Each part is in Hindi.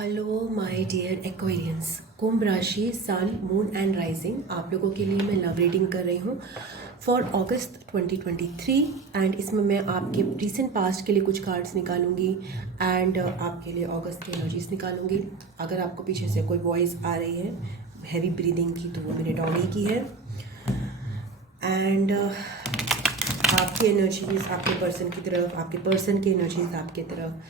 Hello my dear Aquarians. कुंभ राशि, सन, मून एंड राइजिंग आप लोगों के लिए मैं लव रीडिंग कर रही हूँ फॉर अगस्त 2023 एंड इसमें मैं आपके रिसेंट पास्ट के लिए कुछ कार्ड्स निकालूंगी एंड आपके लिए अगस्त की एनर्जीज निकालूंगी। अगर आपको पीछे से कोई वॉइस आ रही है हैवी ब्रीदिंग की तो वो मेरे डॉगी की है। एंड आपकी एनर्जीज आपके पर्सन की तरफ, आपके पर्सन की एनर्जीज आपकी तरफ,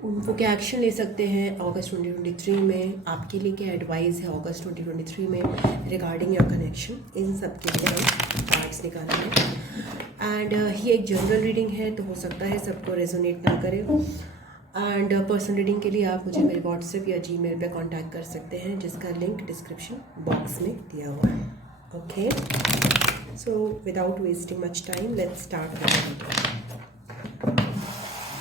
वो क्या एक्शन ले सकते हैं अगस्त 2023 में, आपके लिए क्या एडवाइस है अगस्त 2023 में रिगार्डिंग योर कनेक्शन, इन सब के लिए हम कार्ड्स निकालेंगे। एंड ये एक जनरल रीडिंग है तो हो सकता है सबको रेजोनेट ना करे। एंड पर्सनल रीडिंग के लिए आप मुझे मेरे व्हाट्सएप या जीमेल पे कांटेक्ट कर सकते हैं जिसका लिंक डिस्क्रिप्शन बॉक्स में दिया हुआ है। Okay, so without wasting much time let's start.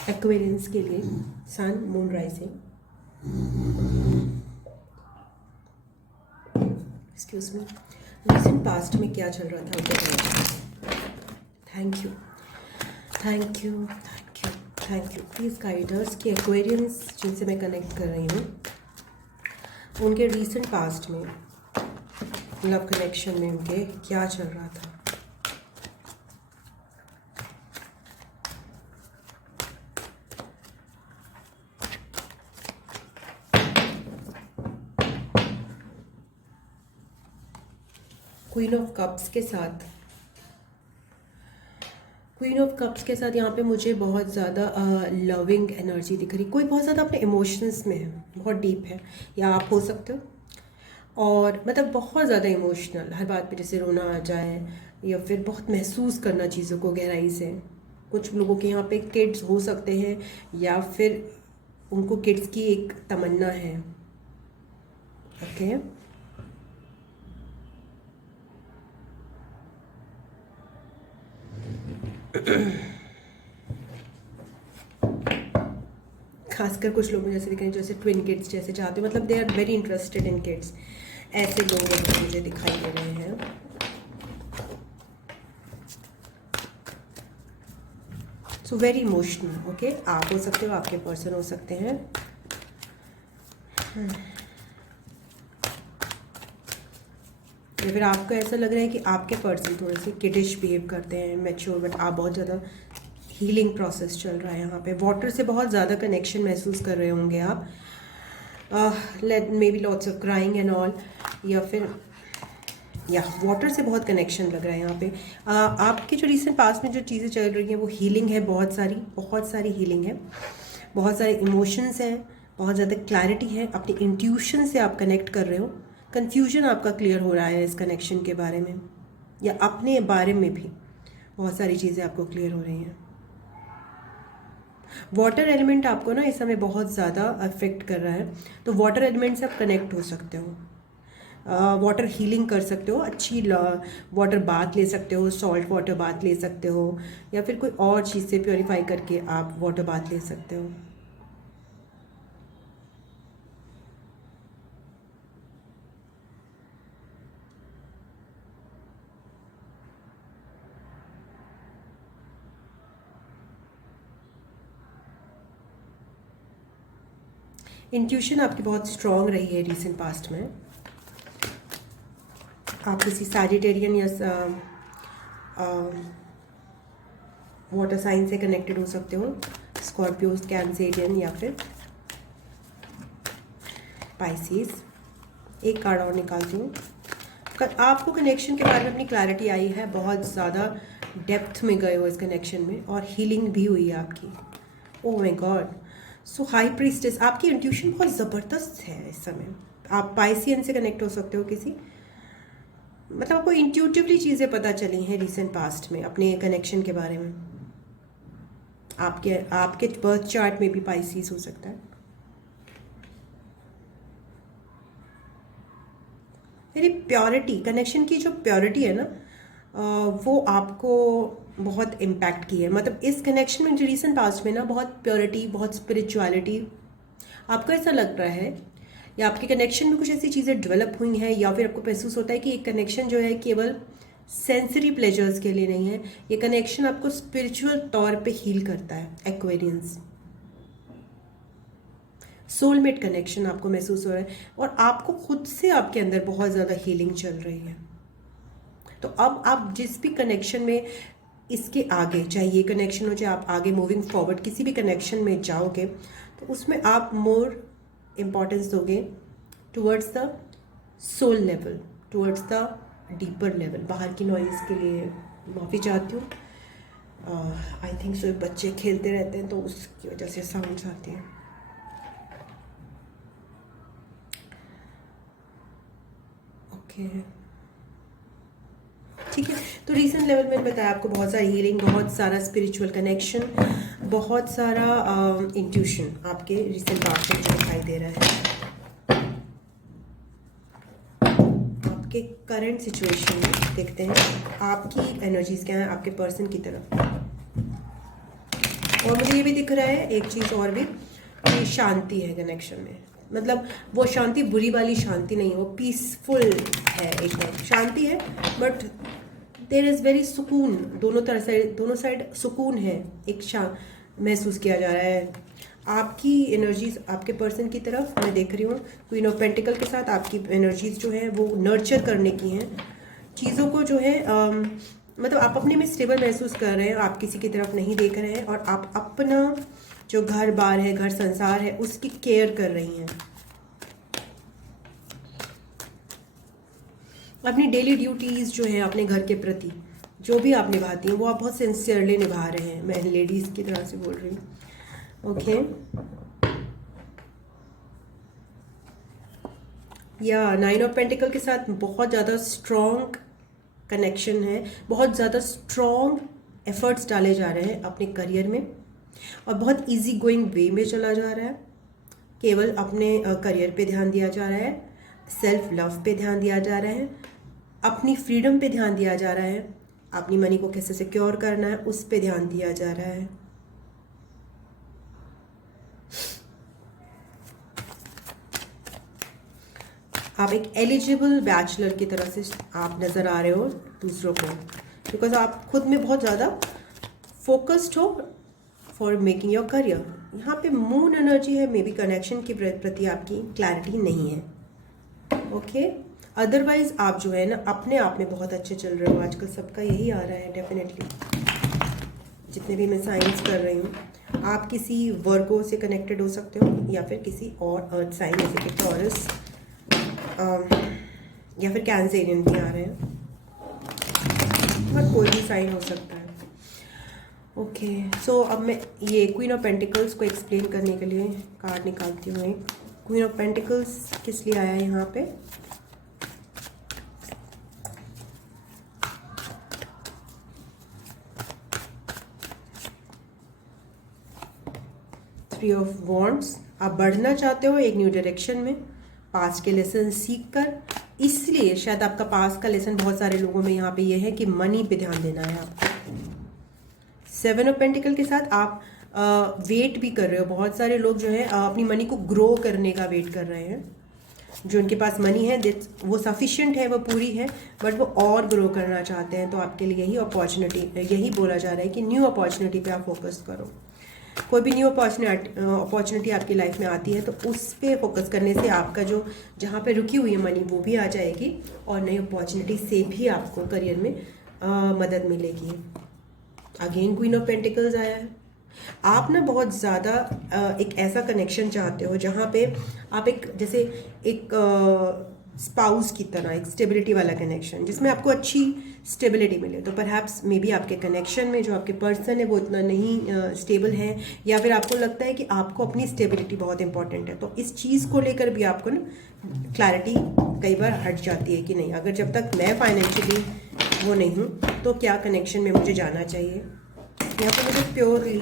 Aquarians के लिए sun, moon, rising. Excuse me, recent past में क्या चल रहा था उनके? Thank you, thank you, thank you, thank you. Please गाइडर्स कि एक्वेरियंस जिनसे मैं कनेक्ट कर रही हूँ उनके रिसेंट पास्ट में लव कनेक्शन में उनके क्या चल रहा था। क्वीन ऑफ कप्स के साथ, क्वीन ऑफ कप्स के साथ यहाँ पे मुझे बहुत ज़्यादा लविंग एनर्जी दिख रही। कोई बहुत ज़्यादा अपने इमोशंस में है, बहुत डीप है, या आप हो सकते हो। और मतलब बहुत ज़्यादा इमोशनल, हर बात पे जैसे रोना आ जाए या फिर बहुत महसूस करना चीज़ों को गहराई से। कुछ लोगों के यहाँ पे किड्स हो सकते हैं या फिर उनको किड्स की एक तमन्ना है। ओके, खासकर कुछ लोग जैसे दिख रहे हैं जैसे ट्विन किड्स जैसे चाहते हो, मतलब they are very interested in kids, ऐसे लोग मुझे दिखाई दे रहे हैं। So very emotional. ओके, आप हो सकते हो, आपके पर्सन हो सकते हैं। या फिर आपको ऐसा लग रहा है कि आपके पर्सन थोड़े से किडिश बिहेव करते हैं, मैच्योर, बट आप बहुत ज़्यादा हीलिंग प्रोसेस चल रहा है यहाँ पे। वाटर से बहुत ज़्यादा कनेक्शन महसूस कर रहे होंगे आप, may be lots of crying and all, या फिर या वाटर से बहुत कनेक्शन लग रहा है यहाँ पे। आपके जो रिसेंट पास्ट में जो चीज़ें चल रही हैं वो हीलिंग है, बहुत सारी हीलिंग है, बहुत सारे इमोशंस हैं, बहुत ज़्यादा क्लैरिटी है, अपनी इंट्यूशन से आप कनेक्ट कर रहे हो। कन्फ्यूजन आपका क्लियर हो रहा है इस कनेक्शन के बारे में, या अपने बारे में भी बहुत सारी चीज़ें आपको क्लियर हो रही हैं। वाटर एलिमेंट आपको ना इस समय बहुत ज़्यादा अफेक्ट कर रहा है, तो वाटर एलिमेंट से आप कनेक्ट हो सकते हो, वाटर हीलिंग कर सकते हो, अच्छी वाटर बाथ ले सकते हो, सॉल्ट वाटर बाथ ले सकते हो, या फिर कोई और चीज़ से प्योरीफाई करके आप वाटर बाथ ले सकते हो। इंट्यूशन आपकी बहुत स्ट्रॉन्ग रही है रिसेंट पास्ट में। आप किसी सैजिटेरियन या वाटर साइन से कनेक्टेड हो सकते हो, स्कॉर्पियो, कैंसेरियन या फिर पाइसिस। एक कार्ड और निकालती हूँ। आपको कनेक्शन के बारे में अपनी क्लैरिटी आई है, बहुत ज़्यादा डेप्थ में गए हो इस कनेक्शन में, और हीलिंग भी हुई है आपकी। Oh my God, so high priestess, आपकी इंट्यूशन बहुत ज़बरदस्त है इस समय। आप पाइसियन से कनेक्ट हो सकते हो किसी, मतलब आपको इंट्यूटिवली चीज़ें पता चली हैं रिसेंट पास्ट में अपने कनेक्शन के बारे में। आपके आपके बर्थ चार्ट में भी पाइसिस हो सकता है। मेरी प्योरिटी, कनेक्शन की जो प्योरिटी है ना, वो आपको बहुत इम्पैक्ट की है। मतलब इस कनेक्शन में रिसेंट पास्ट में ना बहुत प्योरिटी, बहुत स्पिरिचुअलिटी, आपको ऐसा लग रहा है, या आपके कनेक्शन में कुछ ऐसी चीज़ें डेवलप हुई हैं, या फिर आपको महसूस होता है कि एक कनेक्शन जो है केवल सेंसरी प्लेजर्स के लिए नहीं है, ये कनेक्शन आपको स्पिरिचुअल तौर पे हील करता है। एक्वेरियंस, सोलमेट कनेक्शन आपको महसूस हो रहा है और आपको खुद से आपके अंदर बहुत ज़्यादा हीलिंग चल रही है। तो अब आप जिस भी कनेक्शन में इसके आगे, चाहे ये कनेक्शन हो चाहे आप आगे मूविंग फॉरवर्ड किसी भी कनेक्शन में जाओगे, तो उसमें आप मोर इम्पॉर्टेंस दोगे towards the soul level, towards the deeper level. बाहर की नॉइज़ के लिए माफ़ी चाहती हूँ, आई थिंक सो बच्चे खेलते रहते हैं तो उसकी वजह से साउंड्स आते हैं। ओके ठीक है, तो रीसेंट लेवल में बताया आपको बहुत सारा हीलिंग, बहुत सारा स्पिरिचुअल कनेक्शन, बहुत सारा इंट्यूशन आपके रीसेंट पास्ट में दिखाई दे रहा है। आपके करंट सिचुएशन में देखते हैं आपकी एनर्जीज क्या है आपके पर्सन की तरफ। और मुझे ये भी दिख रहा है एक चीज़ और भी कि शांति है कनेक्शन में, मतलब वो शांति बुरी वाली शांति नहीं, वो पीसफुल है, एकदम शांति है, बट देयर इज़ वेरी सुकून, दोनों साइड सुकून है, एक महसूस किया जा रहा है। आपकी एनर्जीज आपके पर्सन की तरफ मैं देख रही हूँ, क्वीन ऑफ पेंटिकल के साथ आपकी एनर्जीज जो है वो नर्चर करने की हैं चीज़ों को, जो है मतलब आप अपने में स्टेबल महसूस कर रहे हैं, आप किसी की तरफ नहीं देख रहे हैं और आप अपना जो घर बार है, घर संसार है, उसकी केयर कर रही हैं। अपनी डेली ड्यूटीज़ जो है अपने घर के प्रति जो भी आप निभाती हैं वो आप बहुत सिंसियरली निभा रहे हैं, मैं लेडीज़ की तरह से बोल रही हूँ। ओके या 9 ऑफ पेंटिकल के साथ बहुत ज़्यादा स्ट्रॉन्ग कनेक्शन है, बहुत ज़्यादा स्ट्रॉन्ग एफर्ट्स डाले जा रहे हैं अपने करियर में और बहुत इजी गोइंग वे में चला जा रहा है। केवल अपने करियर पे ध्यान दिया जा रहा है, सेल्फ लव पे ध्यान दिया जा रहा है, अपनी फ्रीडम पे ध्यान दिया जा रहा है, अपनी मनी को कैसे सिक्योर करना है उस पे ध्यान दिया जा रहा है। आप एक एलिजिबल बैचलर की तरह से आप नज़र आ रहे हो दूसरों को, बिकॉज आप खुद में बहुत ज़्यादा फोकस्ड हो फॉर मेकिंग योर करियर। यहाँ पे मून एनर्जी है, मे बी कनेक्शन के प्रति आपकी क्लैरिटी नहीं है। ओके अदरवाइज आप जो है ना अपने आप में बहुत अच्छे चल रहे हो, आजकल सबका यही आ रहा है डेफिनेटली, जितने भी मैं साइंस कर रही हूँ। आप किसी वर्गो से कनेक्टेड हो सकते हो या फिर किसी और अर्थ साइन जैसे कि टॉरस या फिर कैंसेरियन भी आ रहे हैं, और कोई भी साइन हो सकता है। ओके सो अब मैं ये क्वीन ऑफ पेंटिकल्स को एक्सप्लेन करने के लिए कार्ड निकालती हूँ। क्वीन ऑफ पेंटिकल्स किस लिए आया है यहाँ पे? थ्री ऑफ वॉन्ड्स, आप बढ़ना चाहते हो एक न्यू डायरेक्शन में, पास्ट के लेसन सीख कर, इसलिए शायद आपका पास्ट का लेसन बहुत सारे लोगों में यहाँ पे ये है कि मनी पे ध्यान देना है आपको। 7 ऑफ पेंटिकल के साथ आप वेट भी कर रहे हो, बहुत सारे लोग जो है अपनी मनी को ग्रो करने का वेट कर रहे हैं। जो उनके पास मनी है वो सफिशिएंट है, वो पूरी है, बट वो और ग्रो करना चाहते हैं। तो आपके लिए यही अपॉर्चुनिटी, यही बोला जा रहा है कि न्यू अपॉर्चुनिटी पे आप फोकस करो। कोई भी न्यू अपॉर्चुनिटी आपकी लाइफ में आती है तो उस पर फोकस करने से आपका जो जहाँ पे रुकी हुई है मनी वो भी आ जाएगी और नई अपॉर्चुनिटी से भी आपको करियर में मदद मिलेगी। अगेन क्वीन ऑफ पेंटिकल्स आया है। आप ना बहुत ज़्यादा एक ऐसा कनेक्शन चाहते हो जहाँ पे आप एक जैसे एक स्पाउस की तरह एक स्टेबिलिटी वाला कनेक्शन, जिसमें आपको अच्छी स्टेबिलिटी मिले। तो परहैप्स मे बी आपके कनेक्शन में जो आपके पर्सन है वो इतना नहीं स्टेबल है, या फिर आपको लगता है कि आपको अपनी स्टेबिलिटी बहुत इंपॉर्टेंट है। तो इस चीज़ को लेकर भी आपको ना क्लैरिटी कई बार हट जाती है कि नहीं, अगर जब तक मैं फाइनेंशियली वो नहीं हूँ तो क्या कनेक्शन में मुझे जाना चाहिए। यहाँ पर मुझे प्योरली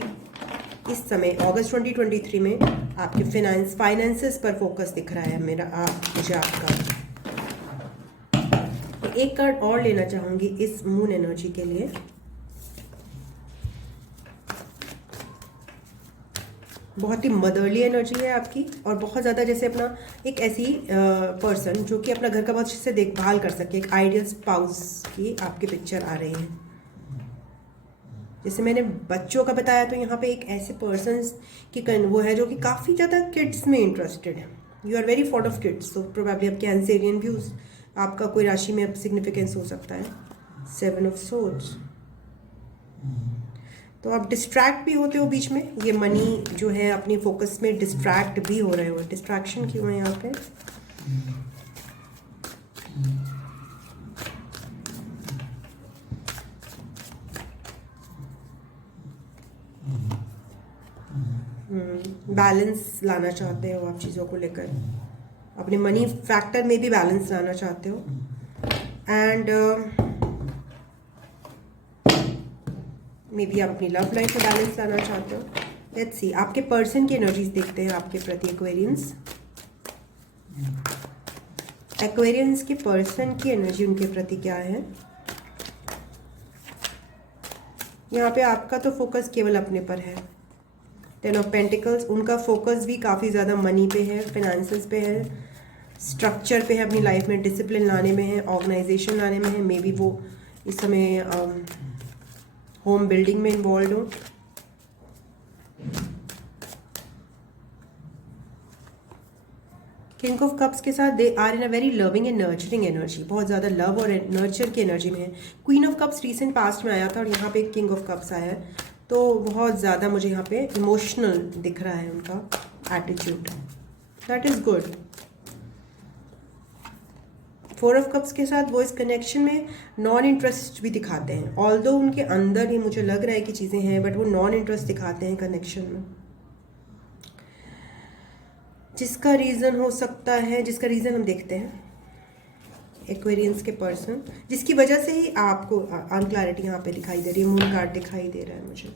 इस समय अगस्त 2023 में आपके फाइनेंसेस पर फोकस दिख रहा है मेरा, मुझे आपका। तो एक कार्ड और लेना चाहूँगी इस मून एनर्जी के लिए। बहुत ही मदरली एनर्जी है आपकी, और बहुत ज़्यादा जैसे अपना एक ऐसी पर्सन जो कि अपना घर का बहुत अच्छे से देखभाल कर सके, एक आइडियल स्पाउस की आपकी पिक्चर आ रही है। जैसे मैंने बच्चों का बताया, तो यहाँ पे एक ऐसे पर्सन की वो है जो कि काफ़ी ज़्यादा किड्स में इंटरेस्टेड है। You are very fond of kids, तो प्रोबेबली अब कैंसेरियन भी आपका कोई राशि में सिग्निफिकेंस हो सकता है। 7 ऑफ सोर्ड्स, तो आप डिस्ट्रैक्ट भी होते हो बीच में, ये मनी जो है अपनी फोकस में डिस्ट्रैक्ट भी हो रहे हो। डिस्ट्रैक्शन क्यों है यहाँ पे? बैलेंस लाना चाहते हो आप चीज़ों को लेकर, अपने मनी फैक्टर में भी बैलेंस लाना चाहते हो। एंड मे बी आप अपनी लव लाइफ में बैलेंस लाना चाहते हो। लेट्स सी, आपके पर्सन की एनर्जीज देखते हैं आपके प्रति। एक्वेरियंस के पर्सन की एनर्जी उनके प्रति क्या है? यहाँ पे आपका तो फोकस केवल अपने पर है। 10 ऑफ पेंटिकल्स, उनका फोकस भी काफ़ी ज़्यादा मनी पे है, फिनेंसेस पे है, स्ट्रक्चर पे है, अपनी लाइफ में डिसिप्लिन लाने में है, ऑर्गेनाइजेशन लाने में है। मे बी वो इस समय होम बिल्डिंग में इन्वॉल्व हो। किंग ऑफ कप्स के साथ they are in a very loving and nurturing energy, बहुत ज़्यादा लव और नर्चर की एनर्जी में है। Queen of cups recent past में आया था और यहाँ पे किंग ऑफ कप्स आया है, तो बहुत ज़्यादा मुझे यहाँ पे इमोशनल दिख रहा है उनका attitude. That is good. 4 of cups के साथ वो इस कनेक्शन में नॉन इंटरेस्ट भी दिखाते हैं। ऑल्दो उनके अंदर ये मुझे लग रहा है कि चीज़ें हैं, बट वो नॉन इंटरेस्ट दिखाते हैं कनेक्शन में। जिसका रीज़न हो सकता है, जिसका रीज़न हम देखते हैं। एक्वेरियंस के पर्सन जिसकी वजह से ही आपको अनक्लैरिटी यहाँ पे दिखाई दे रही है, मून कार्ड दिखाई दे रहा है मुझे,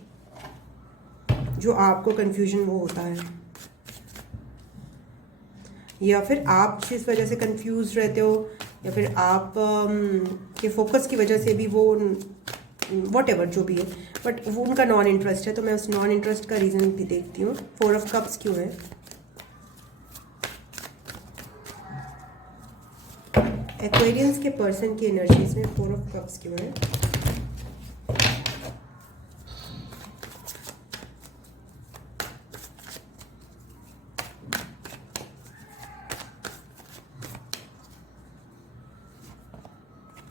जो आपको कंफ्यूजन वो होता है, या फिर आप जिस वजह से कंफ्यूज रहते हो, या फिर आप के फोकस की वजह से भी वो वॉट एवर जो भी है, बट वो उनका नॉन इंटरेस्ट है। तो मैं उस नॉन इंटरेस्ट का रीज़न भी देखती हूँ। 4 ऑफ कप्स क्यों है? एक्वेरियंस के पर्सन की एनर्जीज में 4 ऑफ कप्स क्यों है?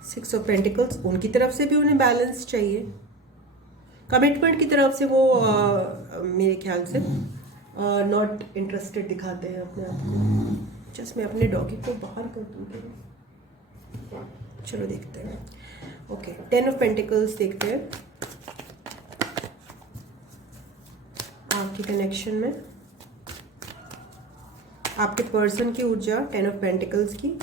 सिक्स ऑफ पेंटिकल्स, उनकी तरफ से भी उन्हें बैलेंस चाहिए, कमिटमेंट की तरफ से वो मेरे ख्याल से नॉट इंटरेस्टेड दिखाते हैं अपने आप को। जस्ट मैं अपने डॉगी को बाहर कर दूँगी। चलो देखते हैं। ओके, 10 ऑफ पेंटिकल्स देखते हैं आपकी कनेक्शन में, आपके पर्सन की ऊर्जा 10 ऑफ पेंटिकल्स की।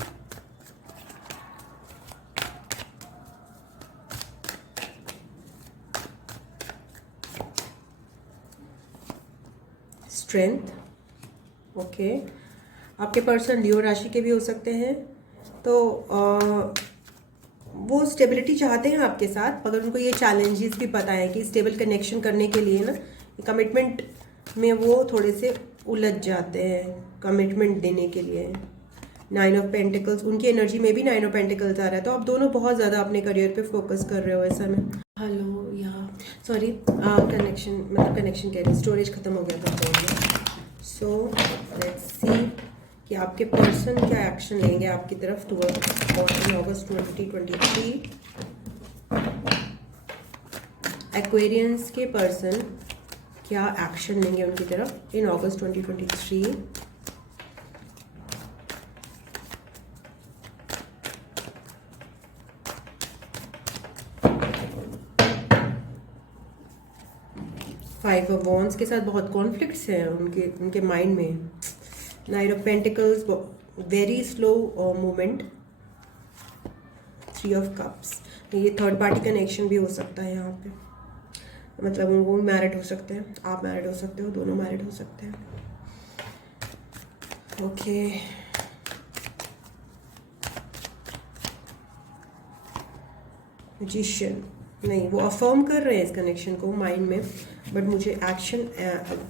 Strength, okay. आपके पर्सन लियो राशि के भी हो सकते हैं, तो वो स्टेबिलिटी चाहते हैं आपके साथ, मगर उनको ये चैलेंजेस भी पता है कि स्टेबल कनेक्शन करने के लिए ना, कमिटमेंट में वो थोड़े से उलझ जाते हैं कमिटमेंट देने के लिए। 9 ऑफ पेंटिकल्स, उनकी एनर्जी में भी 9 ऑफ पेंटिकल्स आ रहा है, तो आप दोनों बहुत ज़्यादा अपने करियर पे फोकस कर रहे हो ऐसा में। हेलो, या सॉरी, कनेक्शन मतलब कनेक्शन कह रही, स्टोरेज खत्म हो गया था। सो लेट्स सी कि आपके पर्सन क्या एक्शन लेंगे आपकी तरफ टुवर्ड अगस्त 2023। एक्वेरियंस के पर्सन क्या एक्शन लेंगे उनकी तरफ इन अगस्त 2023। फाइव ऑफ वॉन्ड्स के साथ बहुत कॉन्फ्लिक्ट्स हैं उनके माइंड में। 9 of pentacles, very slow movement. 3 of cups, ये थर्ड पार्टी कनेक्शन भी हो सकता है यहाँ पे, मतलब वो मैरिड हो सकते हैं, आप मैरिड हो सकते हो, दोनों मैरिड हो सकते हैं। ओके, मैजिशियन, नहीं, वो अफर्म कर रहे हैं इस कनेक्शन को माइंड में, बट मुझे एक्शन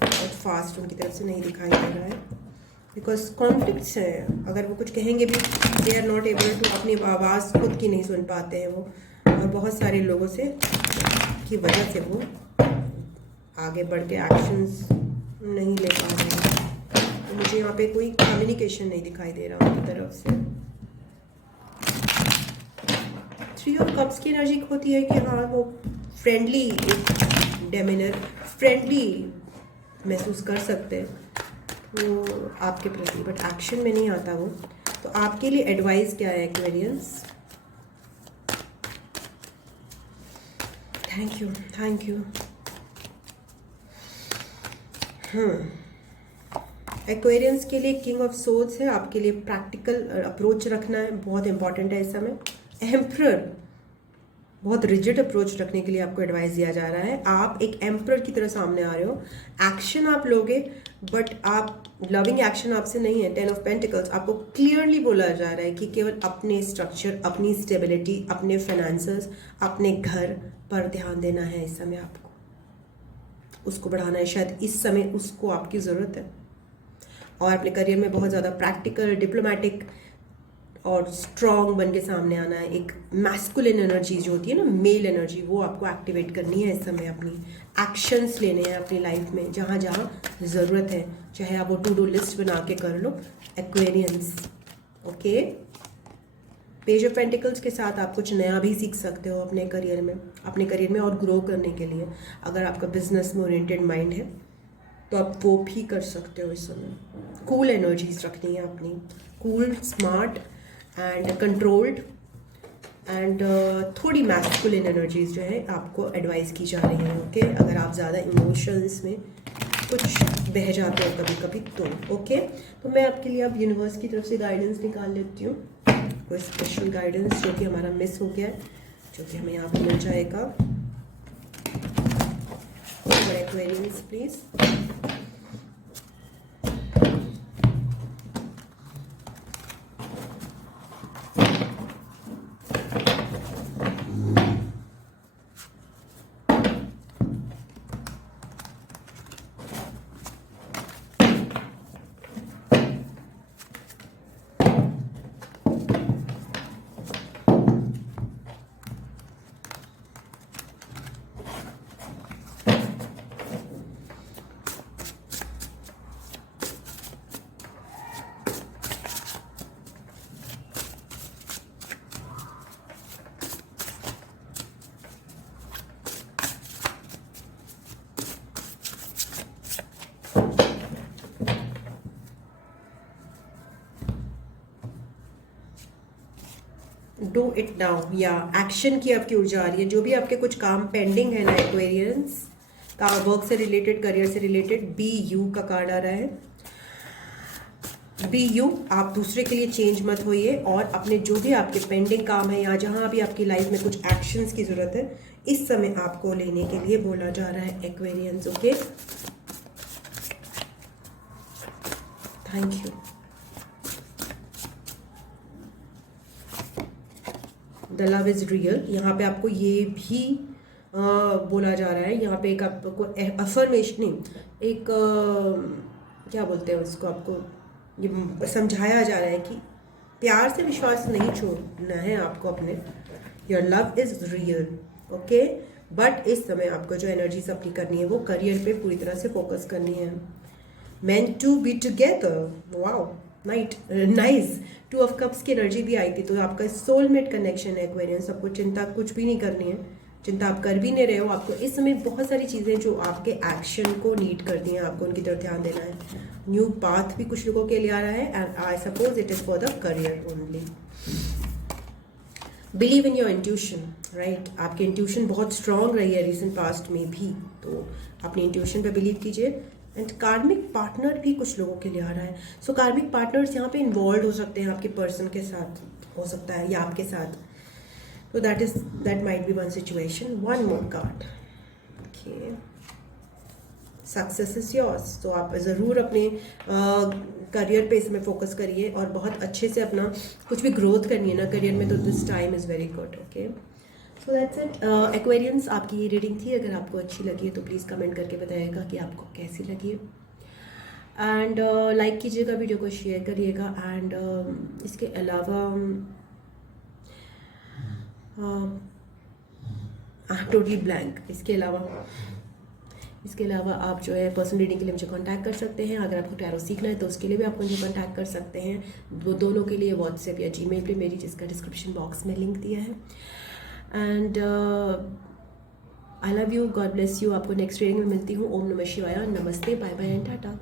बहुत फास्ट उनकी तरफ से नहीं दिखाई दे रहा है, बिकॉज कॉन्फ्लिक्ट्स हैं। अगर वो कुछ कहेंगे भी, they are not able to, अपनी आवाज़ खुद की नहीं सुन पाते हैं वो, और बहुत सारे लोगों से जिसकी वजह से वो आगे बढ़ के एक्शंस नहीं ले पा रहे हैं। तो मुझे यहाँ पे कोई कम्युनिकेशन नहीं दिखाई दे रहा उनकी तरफ से। 3 ऑफ कप्स की एनर्जी होती है कि हाँ वो फ्रेंडली, डेमिनर फ्रेंडली महसूस कर सकते हैं वो आपके प्रति, बट एक्शन में नहीं आता वो। तो आपके लिए एडवाइस क्या है Aquarians? Thank you, thank you. Aquarians के लिए किंग ऑफ सोर्ड्स है, आपके लिए प्रैक्टिकल अप्रोच रखना है, बहुत इंपॉर्टेंट है इस समय। एम्परर, बहुत रिजिड अप्रोच रखने के लिए आपको एडवाइस दिया जा रहा है। आप एक एम्परर की तरह सामने आ रहे हो, एक्शन आप लोगे बट आप लविंग एक्शन आपसे नहीं है। 10 ऑफ पेंटिकल्स आपको क्लियरली बोला जा रहा है कि केवल अपने स्ट्रक्चर, अपनी स्टेबिलिटी, अपने फाइनेंसेस, अपने घर पर ध्यान देना है इस समय आपको, उसको बढ़ाना है। शायद इस समय उसको आपकी ज़रूरत है। और अपने करियर में बहुत ज़्यादा प्रैक्टिकल, डिप्लोमेटिक और स्ट्रॉन्ग बन के सामने आना है। एक मैस्कुलिन एनर्जी जो होती है ना, मेल एनर्जी, वो आपको एक्टिवेट करनी है इस समय। अपनी एक्शंस लेने हैं अपनी लाइफ में जहाँ जहाँ ज़रूरत है, चाहे आप वो टू डू लिस्ट बना के कर लो Aquarians. Okay, page of pentacles के साथ आप कुछ नया भी सीख सकते हो अपने करियर में और ग्रो करने के लिए। अगर आपका बिजनेस में ओरिएंटेड माइंड है तो आप वो भी कर सकते हो इस समय। कूल एनर्जीज रखनी है अपनी, cool, smart and controlled and थोड़ी मैस्कुलिन एनर्जीज जो है आपको एडवाइस की जा रही है। ओके, अगर आप ज़्यादा इमोशंस में कुछ बह जाते हो कभी कभी तो ओके। तो मैं आपके लिए अब यूनिवर्स की तरफ से गाइडेंस निकाल लेती हूँ, कोई स्पेशल गाइडेंस जो कि हमारा मिस हो गया है, जो कि हमें यहाँ पर मिल जाएगा। Aquarians please. Do it now, या एक्शन की आपकी ऊर्जा आ रही है। जो भी आपके कुछ काम पेंडिंग है ना एक्वेरियंस, का वर्क से रिलेटेड, करियर से रिलेटेड, बी यू का कार्ड आ रहा है। बी यू, आप दूसरे के लिए चेंज मत होइए और अपने जो भी आपके पेंडिंग काम है या जहां भी आपकी लाइफ में कुछ एक्शंस की जरूरत है इस समय आपको लेने के लिए बोला जा रहा है Aquarians. Okay, thank you. The love is real, यहाँ पे आपको ये भी बोला जा रहा है। यहाँ पे एक आपको अफर्मेशन नहीं, एक क्या बोलते हैं उसको, आपको ये समझाया जा रहा है कि प्यार से विश्वास नहीं छोड़ना है आपको अपने। Your love is real, okay, but इस समय आपको जो एनर्जीज अपनी करनी है वो करियर पे पूरी तरह से फोकस करनी है। meant to be together, wow, nice. 2 of cups की एनर्जी भी आई थी, तो आपका सोलमेट कनेक्शन है एक्वेरियंस। आपको चिंता कुछ भी नहीं करनी है, चिंता आप कर भी नहीं रहे हो। आपको इस समय बहुत सारी चीज़ें जो आपके एक्शन को नीड करती हैं, आपको उनकी तरफ ध्यान देना है। न्यू पाथ भी कुछ लोगों के लिए आ रहा है and I suppose it is for the career only. Believe in your intuition, right. आपकी इंट्यूशन बहुत स्ट्रांग रही है रिसेंट पास्ट में भी, तो अपनी इंट्यूशन पे बिलीव कीजिए। एंड कार्मिक पार्टनर भी कुछ लोगों के लिए आ रहा है। सो कार्मिक पार्टनर्स यहाँ पे इन्वॉल्व हो सकते हैं, आपके पर्सन के साथ हो सकता है या आपके साथ। तो that might be one situation. One more card, okay, success is yours. तो आप ज़रूर अपने करियर पे इसमें फोकस करिए और बहुत अच्छे से अपना कुछ भी ग्रोथ करनी है ना करियर में, तो this time is very good. Okay, so that's it Aquarians. आपकी ये रीडिंग थी। अगर आपको अच्छी लगी है तो प्लीज़ कमेंट करके बताइएगा कि आपको कैसी लगी है। एंड लाइक कीजिएगा, वीडियो को शेयर करिएगा। एंड इसके अलावा आई एम टोटली ब्लैंक। इसके अलावा आप जो है पर्सनल रीडिंग के लिए मुझे कांटेक्ट कर सकते हैं। अगर आपको टैरो सीखना है तो उसके लिए भी आप मुझे कांटेक्ट कर सकते हैं। वो दोनों के लिए व्हाट्सएप या जीमेल पे मेरी, जिसका डिस्क्रिप्शन बॉक्स में लिंक दिया है। And I love you, God bless you. आपको नेक्स्ट रीडिंग में मिलती हूँ। ओम नमः शिवाय, नमस्ते, बाय बाय एंड टाटा।